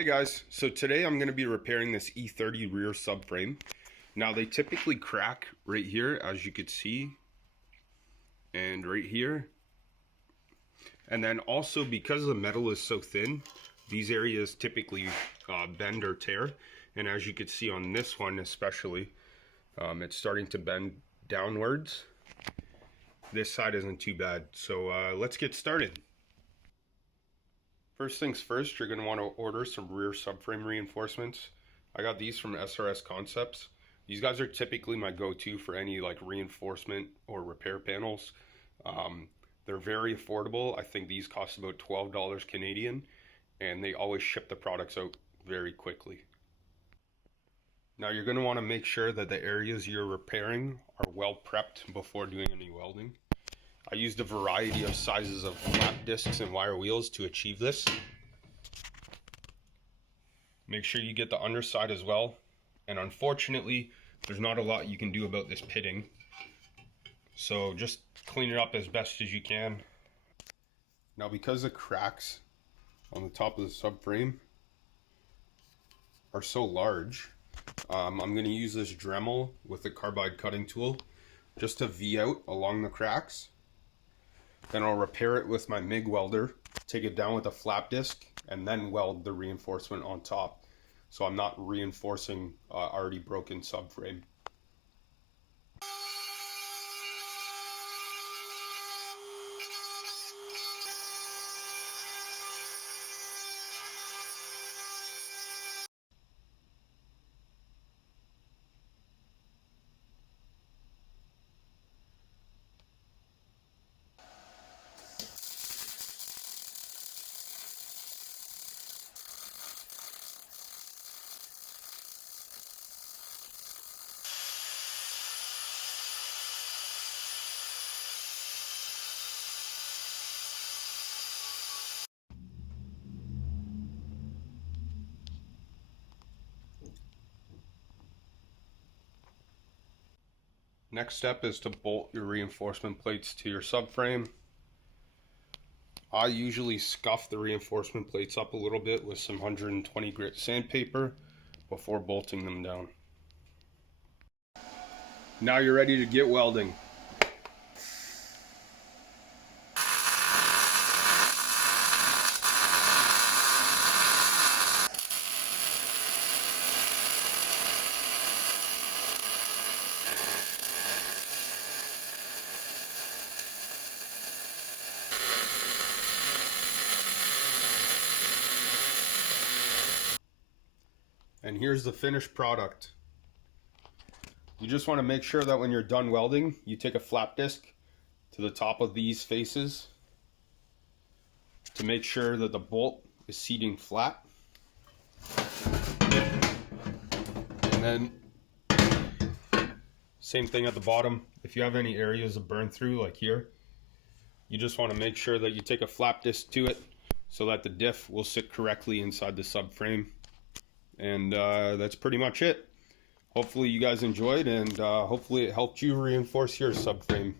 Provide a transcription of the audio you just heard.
Hey guys, so today I'm going to be repairing this E30 rear subframe. Now they typically crack right here, as you could see, and right here. And then also because the metal is so thin, these areas typically bend or tear. And as you could see on this one especially, it's starting to bend downwards. This side isn't too bad, so let's get started. First things first, you're going to want to order some rear subframe reinforcements. I got these from SRS Concepts. These guys are typically my go-to for any like reinforcement or repair panels. They're very affordable. I think these cost about $12 Canadian, and they always ship the products out very quickly. Now you're going to want to make sure that the areas you're repairing are well prepped before doing any welding. I used a variety of sizes of flat discs and wire wheels to achieve this. Make sure you get the underside as well. And unfortunately, there's not a lot you can do about this pitting. So just clean it up as best as you can. Now because the cracks on the top of the subframe are so large, I'm going to use this Dremel with the carbide cutting tool just to V out along the cracks. Then I'll repair it with my MIG welder, take it down with a flap disc, and then weld the reinforcement on top. So I'm not reinforcing already broken subframe. Next step is to bolt your reinforcement plates to your subframe. I usually scuff the reinforcement plates up a little bit with some 120 grit sandpaper before bolting them down. Now you're ready to get welding. And here's the finished product. You just want to make sure that when you're done welding, you take a flap disc to the top of these faces to make sure that the bolt is seating flat. And then same thing at the bottom. If you have any areas of burn through like here, you just want to make sure that you take a flap disc to it so that the diff will sit correctly inside the subframe. And that's pretty much it. Hopefully you guys enjoyed, and hopefully it helped you reinforce your subframe.